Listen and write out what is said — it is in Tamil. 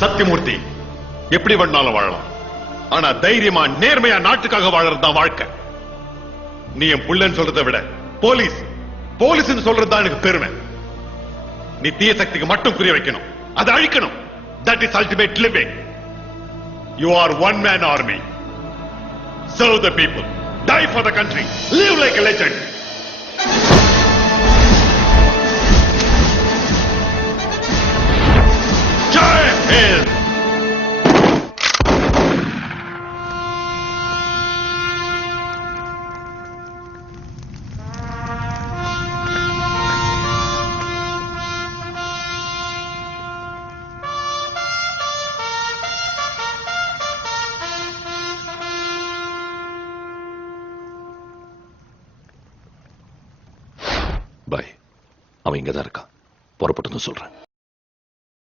சத்தியமூர்த்தி எப்படி வேணாலும் வாழலாம். ஆனா தைரியமா நேர்மையா நாட்டுக்காக வாழறதுதான் வாழ்க்கை. நீ என் புள்ளன்னு சொல்றதை விட போலீஸ் போலீஸ் சொல்றதுதான் எனக்கு பெருமை. நீ தீய சக்திக்கு மட்டும் புரிய வைக்கணும், அதை அழிக்கணும். That is ultimate living. You are one man army. Serve the people, die for the country, live like a legend. Jai Hind. பாய், அவன் இங்கதான் இருக்கான். புறப்பட்டு சொல்றேன்.